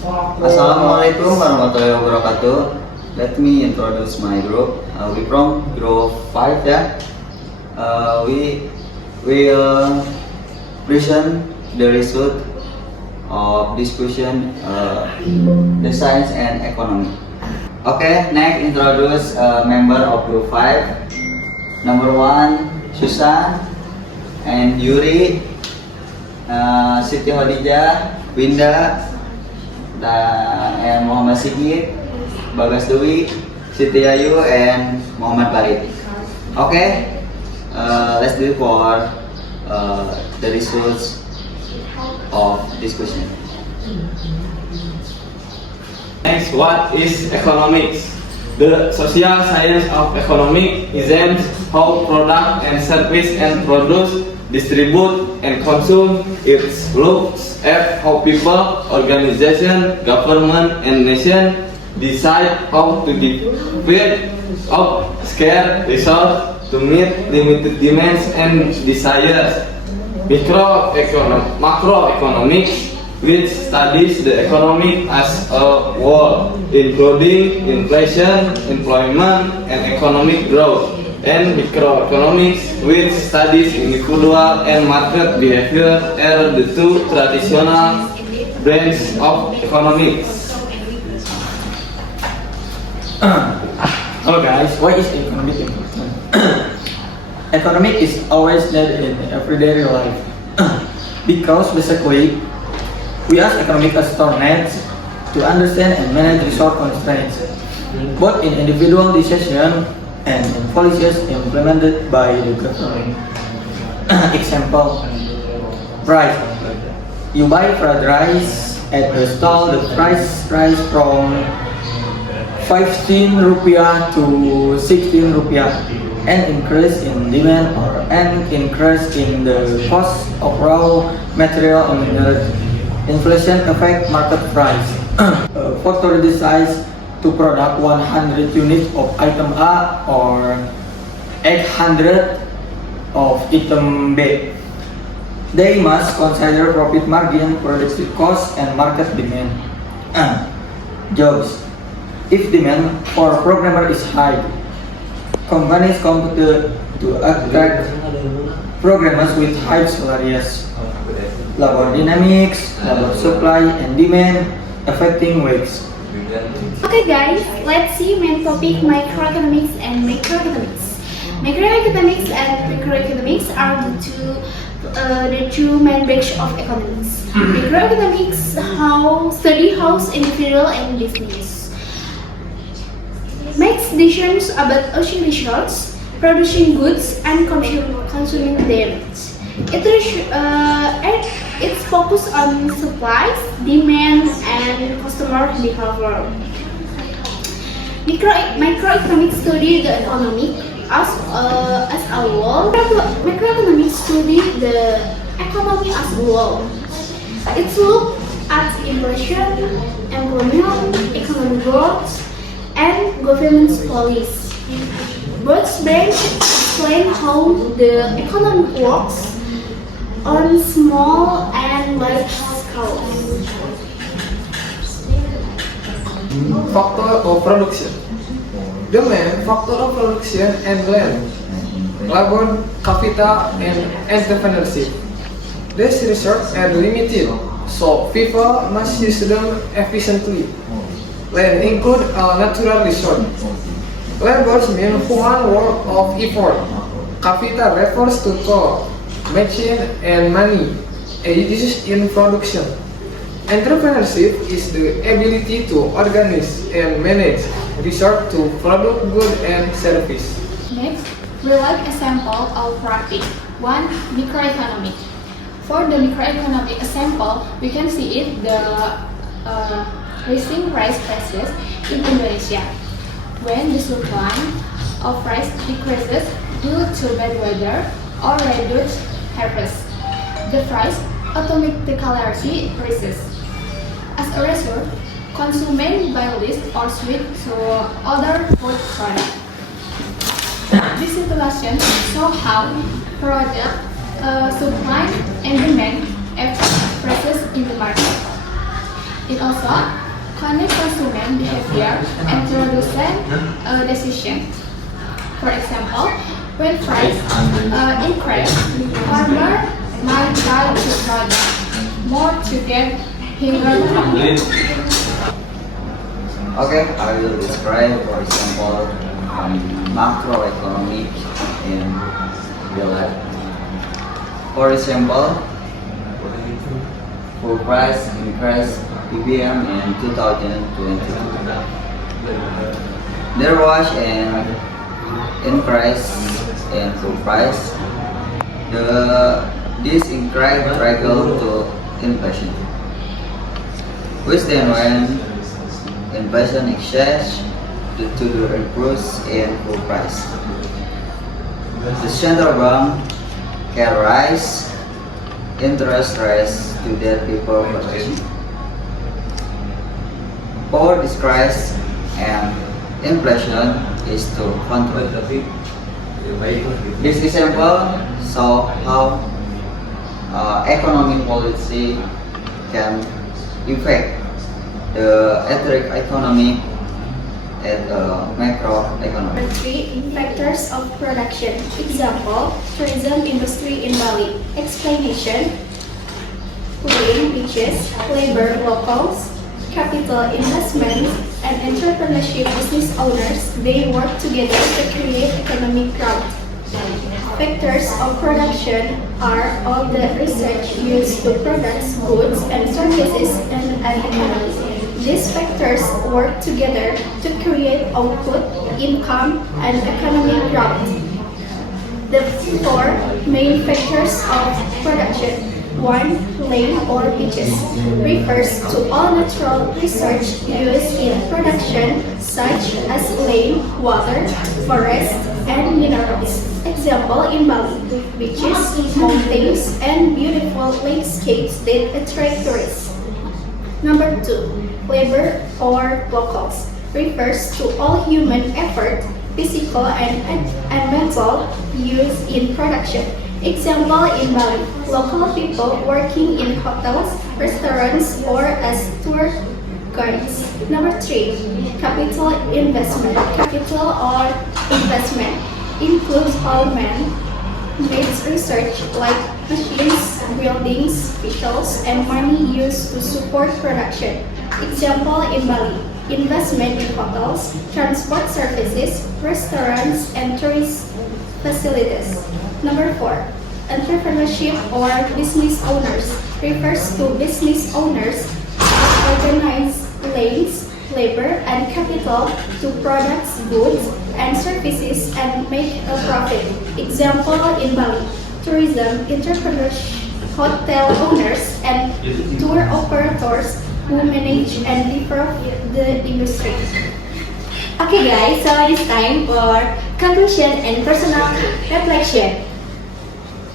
Assalamualaikum warahmatullahi wabarakatuh. Let me introduce my group. We from group 5 ya. We will present the result of discussion the science and economy. Okay, next introduce member of group 5. Number 1 Susan and Yuri, Siti Khadijah, Winda, and Muhammad Sigit, Bagas Dewi, Siti Ayu, and Muhammad Barit. Okay, let's do it for the results of discussion. Next, what is economics? The social science of economics examines how product and service and produce distribute and consume. It looks at how people, organization, government, and nation decide how to divide up scarce resources to meet limited demands and desires. Macroeconomics, which studies the economy as a whole, including inflation, employment, and economic growth. And microeconomics, which studies individual and market behavior, are the two traditional branches of economics. Hello guys, why is economic important? Economic is always needed in everyday life because basically we as economic needs to understand and manage resource constraints, both in individual decision and in policies implemented by the government. Example, price. You buy fried rice at the stall, the price rise from 15 rupiah to 16 rupiah, and increase in demand or an increase in the cost of raw material and mineral. Inflation affect market price. Factory decides to product 100 units of item A or 800 of item B. They must consider profit margin, production cost, and market demand. Jobs. If demand for programmer is high, companies compete to attract programmers with high salaries. Labor dynamics, labor supply and demand affecting wages. Okay guys, let's see main topic microeconomics and macroeconomics. Macroeconomics and microeconomics are the two main branches of economics. Macroeconomics study how individual and business makes decisions about ocean resources, producing goods and consuming them. It's focused on supplies, demand, and customer behavior. Microeconomics study the economy as a whole. Macroeconomics study the economy as a whole. It looks at inflation, employment, economic growth, and government policy. Both branches explain how the economy works on small and large scales. Factor of production. The main factor of production and land, labor, capital, and entrepreneurship. These resources are limited, so people must use them efficiently. Land include a natural resource. Labor means human work of effort. Capital refers to coal, machine, and money used in production. Entrepreneurship is the ability to organize and manage resources to produce goods and service. Next, we like example of profit. 1. Microeconomic. For the microeconomic example, we can see it the rising rice prices in Indonesia. When the supply of rice decreases due to bad weather or reduced harvest, the price automatically rises. As a result, consumers buy less or switch to other food products. This situation shows how product supply and demand affect prices in the market. It also connects consumer behavior and producer decision. For example, when price increase, farmer might buy the product more to get bigger profit. Okay, I will describe, for example, macroeconomic in real life. For example, food price increased BBM in 2022. There was an increase in food price. This increase trickled to inflation, which then when inflation exchange due to the increase in food price. The central bank can raise interest rates to their people protection. For this crisis and inflation is to control. This example show how economic policy can affect the ethnic economy and macroeconomy. 3 factors of production. Example, tourism industry in Bali. Explanation, land, beaches, labor, locals, capital investment, and entrepreneurship business owners. They work together to create economic growth. Factors of production are all the research used to produce goods and services in an economy. These factors work together to create output, income, and economic growth. The 4 main factors of production. 1. Land or beaches refers to all natural resources used in production such as land, water, forest, and minerals. Example in Bali, beaches, mountains, and beautiful landscapes that attract tourists. Number 2. Labor or locals refers to all human effort, physical and mental, used in production. Example in Bali, local people working in hotels, restaurants, or as tour guides. Number 3. Capital investment. Capital or investment includes all man-made research like machines, buildings, vehicles, and money used to support production. Example in Bali, investment in hotels, transport services, restaurants, and tourist facilities. Number 4. Entrepreneurship or business owners refers to business owners who organize lanes, labor, and capital to produce goods and services and make a profit. Example in Bali, tourism entrepreneurs, hotel owners, and tour operators who manage and develop the industry. Okay guys, so it's time for conclusion and personal reflection.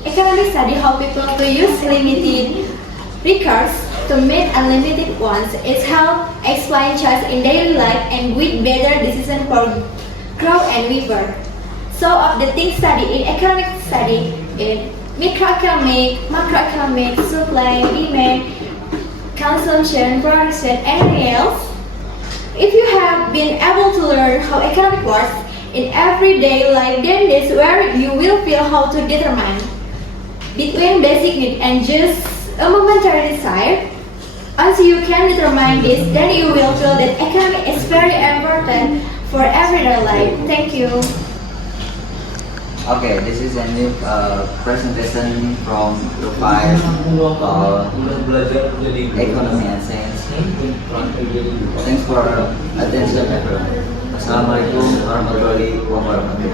Economics study how people to use limited records to meet unlimited ones. It helps explain choice in daily life and with better decision for growth and weaver. So of the things studied in economic study in microeconomic, macroeconomic, supply, demand, consumption, production, and anything else. If you have been able to learn how economic works in everyday life, then that's where you will feel how to determine between basic need and just a momentary desire. Once you can determine this, then you will feel that economic is very important for everyday life. Thank you. Okay, this is a new presentation from Group 5 called Economy and Science. Thanks for attention everyone. Assalamualaikum warahmatullahi wabarakatuh.